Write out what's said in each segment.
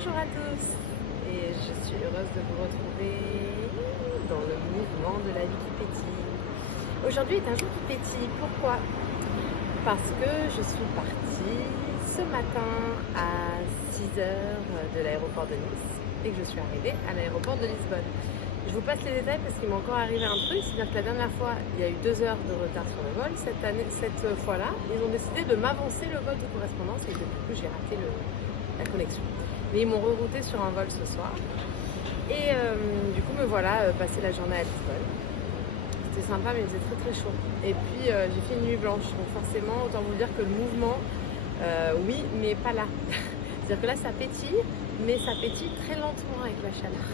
Bonjour à tous et je suis heureuse de vous retrouver dans le mouvement de la vie qui pétille. Aujourd'hui est un jour qui pétille. Pourquoi? Parce que je suis partie ce matin à 6 heures de l'aéroport de Nice et que je suis arrivée à l'aéroport de Lisbonne. Je vous passe les détails parce qu'il m'est encore arrivé un truc, c'est-à-dire que la dernière fois, il y a eu 2 heures de retard sur le vol. Cette fois-là, ils ont décidé de m'avancer le vol de correspondance et depuis coup, j'ai raté la connexion. Mais ils m'ont rerouté sur un vol ce soir. Et du coup, me voilà passer la journée à Lisbonne. C'était sympa, mais il faisait très très chaud. Et puis, j'ai fait une nuit blanche. Donc forcément, autant vous dire que le mouvement, oui, mais pas là. C'est-à-dire que là, ça pétille, mais ça pétille très lentement avec la chaleur.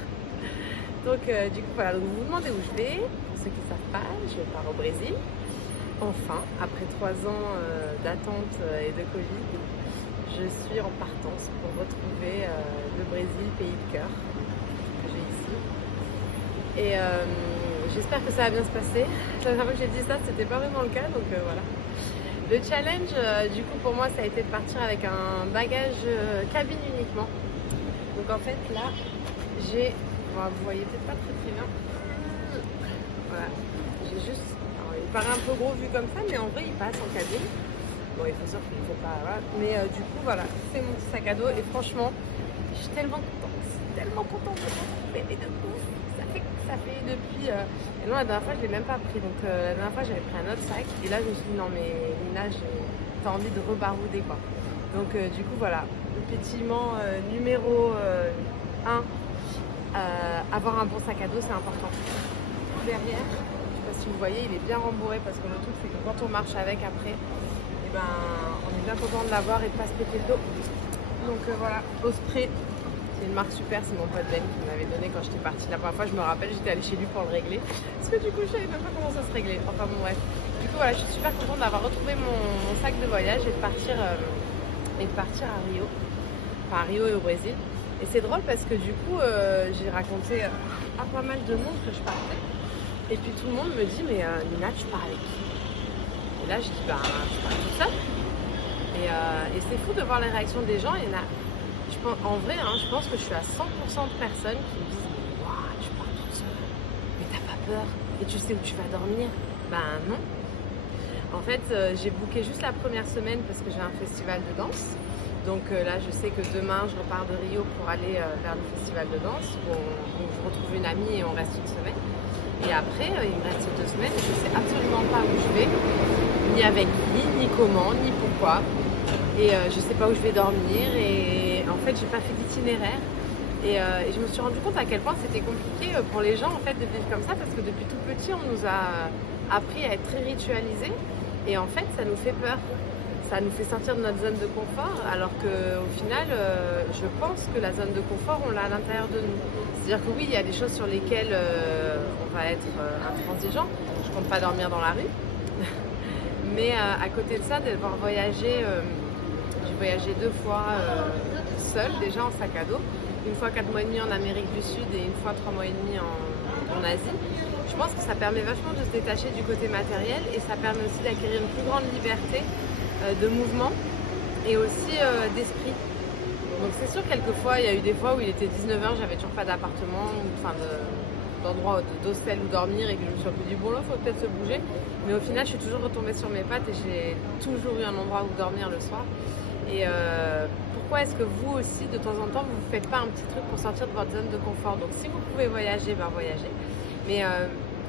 Donc, du coup, voilà. Donc, vous vous demandez où je vais. Pour ceux qui ne savent pas, je pars au Brésil. Enfin, après 3 ans d'attente et de Covid, je suis en partance pour retrouver le Brésil, pays de cœur, que j'ai ici. Et j'espère que ça va bien se passer. La dernière fois que j'ai dit ça, c'était pas vraiment le cas, donc voilà. Le challenge, du coup, pour moi, ça a été de partir avec un bagage cabine uniquement. Donc en fait, là, j'ai... vous voyez peut-être pas très bien. Voilà. J'ai juste... Alors, il paraît un peu gros vu comme ça, mais en vrai, il passe en cabine. Bon, il faut sûr qu'il ne faut pas... Voilà. Mais du coup, voilà, c'est mon petit sac à dos. Et franchement, je suis tellement contente. Tellement contente de me retrouver. Mais de ouf. Ça fait depuis... Et non, la dernière fois, je ne l'ai même pas pris. Donc, la dernière fois, j'avais pris un autre sac. Et là, je me suis dit, non, mais Lina, t'as envie de rebarouder, quoi. Donc, du coup, voilà. Le pétillement numéro 1. Avoir un bon sac à dos, c'est important. Derrière, je ne sais pas si vous voyez, il est bien rembourré parce que le truc, c'est que quand on marche avec après, et ben, on est bien content de l'avoir et de ne pas se péter le dos. Donc voilà, au spray, c'est une marque super, c'est mon pote Ben qui m'avait donné quand j'étais partie. La première fois, je me rappelle, j'étais allée chez lui pour le régler. Parce que du coup, je savais même pas comment ça se réglait. Enfin bon, bref. Du coup, voilà, je suis super contente d'avoir retrouvé mon sac de voyage et de partir à Rio. Enfin, à Rio et au Brésil. Et c'est drôle parce que du coup, j'ai raconté à pas mal de monde que je partais. Et puis tout le monde me dit, mais Lina, tu pars avec qui? Et là, je dis, bah, je pars toute seule. Et c'est fou de voir les réactions des gens. Il y en a, je pense, en vrai, hein, je pense que je suis à 100% de personnes qui me disent, waouh, tu pars toute seule. Mais t'as pas peur? Et tu sais où tu vas dormir? Ben non. En fait, j'ai booké juste la première semaine parce que j'ai un festival de danse. Donc là, je sais que demain, je repars de Rio pour aller vers le festival de danse où je retrouve une amie et on reste une semaine. Et après, il me reste 2 semaines. Je ne sais absolument pas où je vais, ni avec qui, ni comment, ni pourquoi. Et je ne sais pas où je vais dormir. Et en fait, j'ai pas fait d'itinéraire. Et je me suis rendu compte à quel point c'était compliqué pour les gens en fait de vivre comme ça parce que depuis tout petit, on nous a appris à être très ritualisés. Et en fait, ça nous fait peur. Ça nous fait sortir de notre zone de confort, alors qu'au final, je pense que la zone de confort, on l'a à l'intérieur de nous. C'est-à-dire que oui, il y a des choses sur lesquelles on va être intransigeant. Je ne compte pas dormir dans la rue. Mais à côté de ça, d'avoir voyagé, j'ai voyagé 2 fois seule, déjà en sac à dos. Une fois 4 mois et demi en Amérique du Sud et une fois 3 mois et demi en Asie. Je pense que ça permet vachement de se détacher du côté matériel et ça permet aussi d'acquérir une plus grande liberté de mouvement et aussi d'esprit. Donc c'est sûr, quelquefois, il y a eu des fois où il était 19h, j'avais toujours pas d'appartement, enfin d'endroit d'hostel où dormir et que je me suis un peu dit bon là, faut peut-être se bouger. Mais au final, je suis toujours retombée sur mes pattes et j'ai toujours eu un endroit où dormir le soir. Et pourquoi est-ce que vous aussi, de temps en temps, vous ne faites pas un petit truc pour sortir de votre zone de confort? Donc si vous pouvez voyager, ben voyagez. Mais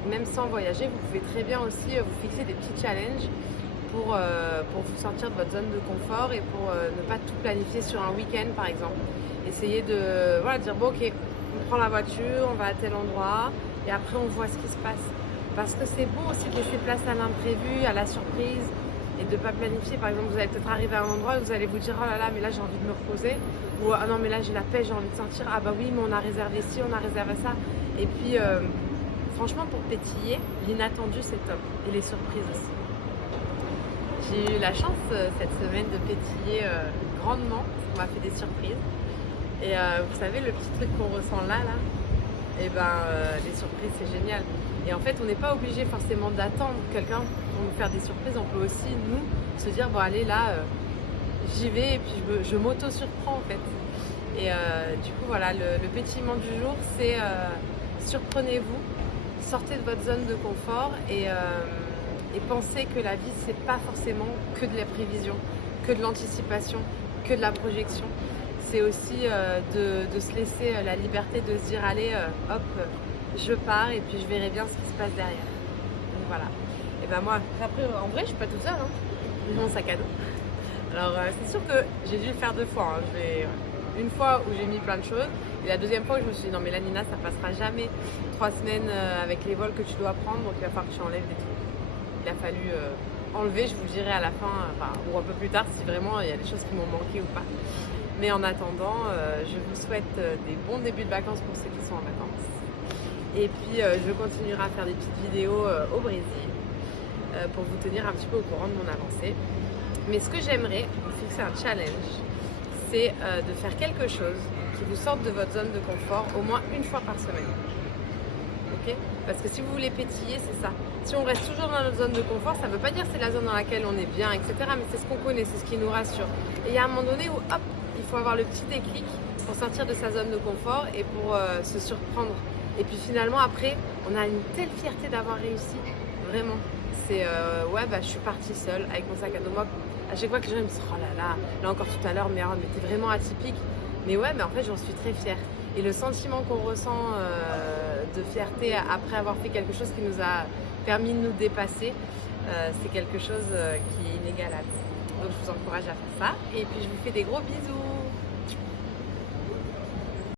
même sans voyager, vous pouvez très bien aussi vous fixer des petits challenges pour vous sortir de votre zone de confort et pour ne pas tout planifier sur un week-end par exemple. Essayez de dire bon ok, on prend la voiture, on va à tel endroit et après on voit ce qui se passe. Parce que c'est bon aussi de laisser place à l'imprévu, à la surprise et de ne pas planifier. Par exemple, vous allez peut-être arriver à un endroit où vous allez vous dire oh là là mais là j'ai envie de me reposer ou ah non mais là j'ai la pêche, j'ai envie de sortir, ah bah oui mais on a réservé ci, on a réservé ça. Et puis franchement pour pétiller, l'inattendu c'est top et les surprises aussi. J'ai eu la chance cette semaine de pétiller grandement. On m'a fait des surprises. Et vous savez, le petit truc qu'on ressent là, et ben les surprises, c'est génial. Et en fait, on n'est pas obligé forcément d'attendre quelqu'un pour nous faire des surprises. On peut aussi, nous, se dire, bon allez là, j'y vais et puis je m'auto-surprends en fait. Et du coup, voilà, le pétillement du jour, c'est surprenez-vous, sortez de votre zone de confort et pensez que la vie, c'est pas forcément que de la prévision, que de l'anticipation, que de la projection. C'est aussi de se laisser la liberté de se dire allez, hop, je pars et puis je verrai bien ce qui se passe derrière. Donc voilà. Et ben moi, après, en vrai, je suis pas toute seule, hein. J'ai mon sac à dos. Alors c'est sûr que j'ai dû le faire 2 fois. Hein. Une fois où j'ai mis plein de choses et la deuxième fois où je me suis dit non mais là Nina, ça passera jamais 3 semaines avec les vols que tu dois prendre, donc il va falloir que tu enlèves des trucs. Il a fallu enlever, je vous le dirai à la fin, ou un peu plus tard si vraiment il y a des choses qui m'ont manqué ou pas. Mais en attendant, je vous souhaite des bons débuts de vacances pour ceux qui sont en vacances. Et puis je continuerai à faire des petites vidéos au Brésil pour vous tenir un petit peu au courant de mon avancée. Mais ce que j'aimerais vous fixer un challenge, c'est de faire quelque chose qui vous sorte de votre zone de confort au moins une fois par semaine. Ok ? Parce que si vous voulez pétiller, c'est ça. Si on reste toujours dans notre zone de confort, ça ne veut pas dire que c'est la zone dans laquelle on est bien, etc. Mais c'est ce qu'on connaît, c'est ce qui nous rassure. Et il y a un moment donné où, hop, il faut avoir le petit déclic pour sortir de sa zone de confort et pour se surprendre. Et puis finalement, après, on a une telle fierté d'avoir réussi. Vraiment. C'est, je suis partie seule avec mon sac à dos. Moi, à chaque fois que les gens me disent, oh là encore tout à l'heure, mais t'es vraiment atypique. Mais ouais, mais en fait, j'en suis très fière. Et le sentiment qu'on ressent de fierté après avoir fait quelque chose qui nous a permis de nous dépasser, c'est quelque chose qui est inégalable. Donc je vous encourage à faire ça. Et puis je vous fais des gros bisous.